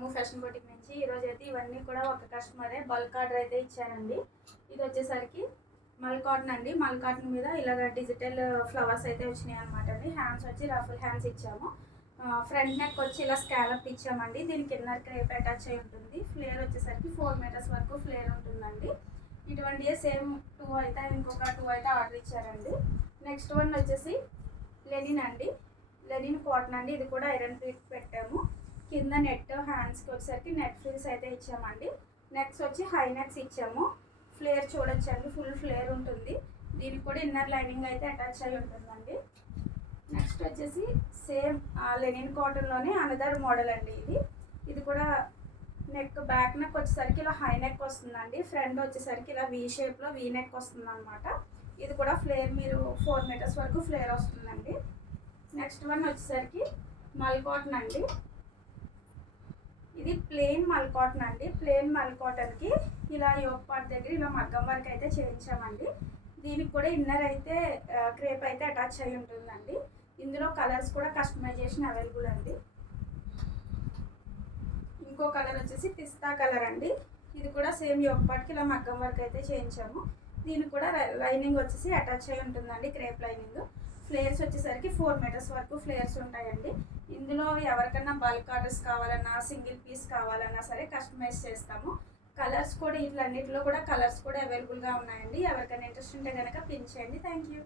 అమ్ము fashion boutique నుంచి. ఈరోజు అయితే ఇవన్నీ కూడా ఒక కస్టమరే బల్క్ ఆర్డర్ అయితే ఇచ్చారండి. ఇది వచ్చేసరికి మల్ కాటన్ అండి. మల్ కాటన్ మీద ఇలాగ డిజిటల్ ఫ్లవర్స్ అయితే వచ్చినాయి అనమాట అండి. హ్యాండ్స్ వచ్చి రఫుల్ హ్యాండ్స్ ఇచ్చాము. ఫ్రంట్ నెక్ వచ్చి ఇలా స్కాలప్ ఇచ్చామండి. దీనికి ఇన్నర్ క్రేప్ అటాచ్ అయి ఉంటుంది. ఫ్లేర్ వచ్చేసరికి 4 మీటర్స్ వరకు ఫ్లేర్ ఉంటుందండి. ఇటువంటివే సేమ్ 2 అయితే ఇంకొక 2 అయితే ఆర్డర్ ఇచ్చారండి. నెక్స్ట్ వన్ వచ్చేసి లెనిన్ అండి. లెనిన్ కాటన్ అండి. ఇది కూడా ఐరన్ ప్లీట్ పెట్టాము. కింద నెట్ హ్యాండ్స్కి వచ్చేసరికి నెట్ ఫ్రిల్స్ అయితే ఇచ్చామండి. నెక్స్ వచ్చి హై నెక్స్ ఇచ్చాము. ఫ్లేర్ చూడొచ్చండి, ఫుల్ ఫ్లేర్ ఉంటుంది. దీనికి కూడా ఇన్నర్ లైనింగ్ అయితే అటాచ్ అయి ఉంటుందండి. నెక్స్ట్ వచ్చేసి సేమ్ లెనిన్ కాటన్లోనే అనదర్ మోడల్ అండి. ఇది కూడా నెక్ బ్యాక్ నెక్ వచ్చేసరికి ఇలా హై నెక్ వస్తుందండి. ఫ్రంట్ వచ్చేసరికి ఇలా వీ షేప్లో వీ నెక్ వస్తుంది అనమాట. ఇది కూడా ఫ్లేర్ మీరు 4 మీటర్స్ వరకు ఫ్లేర్ వస్తుందండి. నెక్స్ట్ వన్ వచ్చేసరికి మల్ కాటన్ అండి. ఇది ప్లెయిన్ మల్ కాటన్ అండి. ప్లెయిన్ మల్ కాటన్కి ఇలా యోక్ పార్ట్ దగ్గర ఇలా మగ్గం వర్క్ అయితే చేయించామండి. దీనికి కూడా ఇన్నర్ అయితే క్రేప్ అయితే అటాచ్ అయి ఉంటుందండి. ఇందులో కలర్స్ కూడా కస్టమైజేషన్ అవైలబుల్ అండి. ఇంకో కలర్ వచ్చేసి పిస్తా కలర్ అండి. ఇది కూడా సేమ్ యోక్ పార్ట్కి ఇలా మగ్గం వర్క్ అయితే చేయించాము. దీనికి కూడా లైనింగ్ వచ్చేసి అటాచ్ అయి ఉంటుందండి, క్రేప్ లైనింగ్. ఫ్లేర్స్ వచ్చేసరికి 4 మీటర్స్ వరకు ఫ్లేర్స్ ఉంటాయండి. ఇందులో ఎవరికైనా బల్క్ ఆర్డర్స్ కావాలన్నా, సింగిల్ పీస్ కావాలన్నా సరే కస్టమైజ్ చేస్తాము. కలర్స్ కూడా వీటిలన్నిటిలో కూడా కలర్స్ కూడా అవైలబుల్గా ఉన్నాయండి. ఎవరికైనా ఇంట్రెస్ట్ ఉంటే కనుక పిన్ చేయండి. Thank you.